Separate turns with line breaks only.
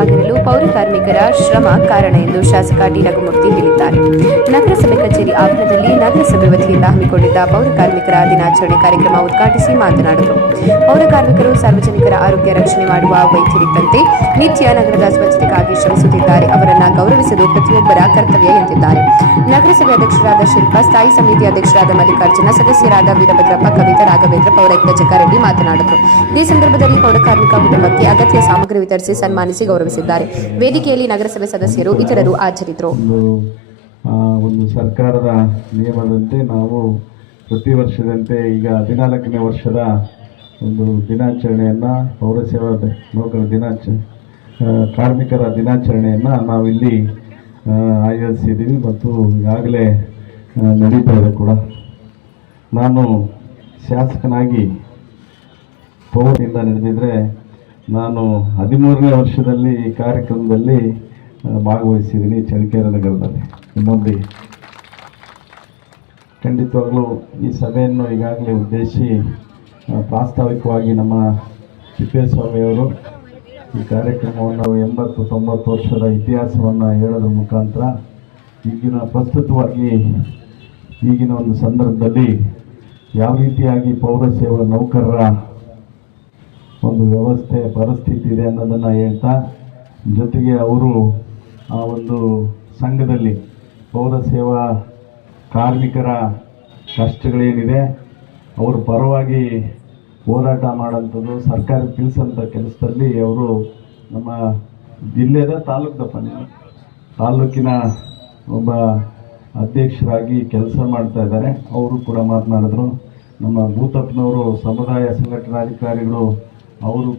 ಸ್ವಚ್ಛವಾಗಿರಲು ಪೌರ ಕಾರ್ಮಿಕರ ಶ್ರಮ ಕಾರಣ ಎಂದು ಶಾಸಕ ಡಿ ರಘುಮೂರ್ತಿ ಹೇಳಿದ್ದಾರೆ. ನಗರಸಭೆ ಕಚೇರಿ ಆವರಣದಲ್ಲಿ ನಗರಸಭೆ ವತಿಯಿಂದ ಹಮ್ಮಿಕೊಂಡಿದ್ದ ಪೌರ ಕಾರ್ಮಿಕರ ದಿನಾಚರಣೆ ಕಾರ್ಯಕ್ರಮ ಉದ್ಘಾಟಿಸಿ ಮಾತನಾಡಿದರು. ಪೌರ ಕಾರ್ಮಿಕರು ಸಾರ್ವಜನಿಕರ ಆರೋಗ್ಯ ರಕ್ಷಣೆ ಮಾಡುವ ವೈದ್ಯರಿದ್ದಂತೆ ನಿತ್ಯ ನಗರದ ಸ್ವಚ್ಛತೆಗಾಗಿ ಶ್ರಮಿಸುತ್ತಿದ್ದಾರೆ. ಅವರನ್ನು ಗೌರವಿಸುವುದು ಪ್ರತಿಯೊಬ್ಬರ ಕರ್ತವ್ಯ ಎಂದಿದ್ದಾರೆ. ನಗರಸಭೆ ಅಧ್ಯಕ್ಷರಾದ ಶಿಲ್ಪ, ಸ್ಥಾಯಿ ಸಮಿತಿ ಅಧ್ಯಕ್ಷರಾದ ಮಲ್ಲಿಕಾರ್ಜುನ, ಸದಸ್ಯರಾದ ವೀರಭದ್ರಪ್ಪ, ಕವಿತಾ ರಾಘವೇಂದ್ರ ಪೌರಾಯುಕ್ತ ಜಗ್ಗಾರೆಡ್ಡಿ ಮಾತನಾಡಿದರು. ಈ ಸಂದರ್ಭದಲ್ಲಿ ಪೌರಕಾರ್ಮಿಕ ಕುಟುಂಬಕ್ಕೆ ಅಗತ್ಯ ಸಾಮಗ್ರಿ ವಿತರಿಸಿ ಸನ್ಮಾನಿಸಿ ಗೌರವಿಸಿದ್ದಾರೆ. ವೇದಿಕೆಯಲ್ಲಿ ನಗರಸಭೆ ಸದಸ್ಯರು ಇತರರು ಆಚರಿದರು
ಒಂದು ಸರ್ಕಾರದ ನಿಯಮದಂತೆ ನಾವು ಪ್ರತಿ ವರ್ಷದಂತೆ ಈಗ ಹದಿನಾಲ್ಕನೇ ವರ್ಷದ ಒಂದು ದಿನಾಚರಣೆಯನ್ನು ಪೌರಸೇವಾ ನೌಕರ ದಿನಾಚ ಕಾರ್ಮಿಕರ ದಿನಾಚರಣೆಯನ್ನು ನಾವಿಲ್ಲಿ ಆಯೋಜಿಸಿದ್ದೀವಿ ಮತ್ತು ಈಗಾಗಲೇ ನಡೀತಾ ಇದೆ ಕೂಡ. ನಾನು ಶಾಸಕನಾಗಿ ಪೌರದಿಂದ ನಡೆದಿದ್ರೆ ನಾನು ಹದಿಮೂರನೇ ವರ್ಷದಲ್ಲಿ ಈ ಕಾರ್ಯಕ್ರಮದಲ್ಲಿ ಭಾಗವಹಿಸಿದ್ದೀನಿ ಚಳ್ಳಕೆರೆ ನಗರದಲ್ಲಿ. ಇನ್ನೊಬ್ಬರಿ ಖಂಡಿತವಾಗಲೂ ಈ ಸಭೆಯನ್ನು ಈಗಾಗಲೇ ಉದ್ದೇಶಿಸಿ ಆ, ಪ್ರಾಸ್ತಾವಿಕವಾಗಿ ನಮ್ಮ ತಿಪ್ಪೇಸ್ವಾಮಿಯವರು ಈ ಕಾರ್ಯಕ್ರಮವನ್ನು ಎಂಬತ್ತು ತೊಂಬತ್ತು ವರ್ಷದ ಇತಿಹಾಸವನ್ನು ಹೇಳೋದ್ರ ಮುಖಾಂತರ ಈಗಿನ ಪ್ರಸ್ತುತವಾಗಿ ಈಗಿನ ಒಂದು ಸಂದರ್ಭದಲ್ಲಿ ಯಾವ ರೀತಿಯಾಗಿ ಪೌರ ಸೇವಾ ನೌಕರರ ಒಂದು ವ್ಯವಸ್ಥೆ, ಪರಿಸ್ಥಿತಿ ಇದೆ ಅನ್ನೋದನ್ನು ಹೇಳ್ತಾ, ಜೊತೆಗೆ ಅವರು ಆ ಒಂದು ಸಂಘದಲ್ಲಿ ಪೌರ ಸೇವಾ ಕಾರ್ಮಿಕರ ಕಷ್ಟಗಳೇನಿದೆ, ಅವ್ರ ಪರವಾಗಿ ಹೋರಾಟ ಮಾಡೋಂಥದ್ದು ಸರ್ಕಾರ ತಿಳಿಸೋಂಥ ಕೆಲಸದಲ್ಲಿ ಅವರು ನಮ್ಮ ಜಿಲ್ಲೆದ ತಾಲೂಕದಪ್ಪ ತಾಲೂಕಿನ ಒಬ್ಬ ಅಧ್ಯಕ್ಷರಾಗಿ ಕೆಲಸ ಮಾಡ್ತಾ ಇದ್ದಾರೆ. ಅವರು ಕೂಡ ಮಾತನಾಡಿದ್ರು. ನಮ್ಮ ಭೂತಪ್ಪನವರು, ಸಮುದಾಯ ಸಂಘಟನಾಧಿಕಾರಿಗಳು ಅವರು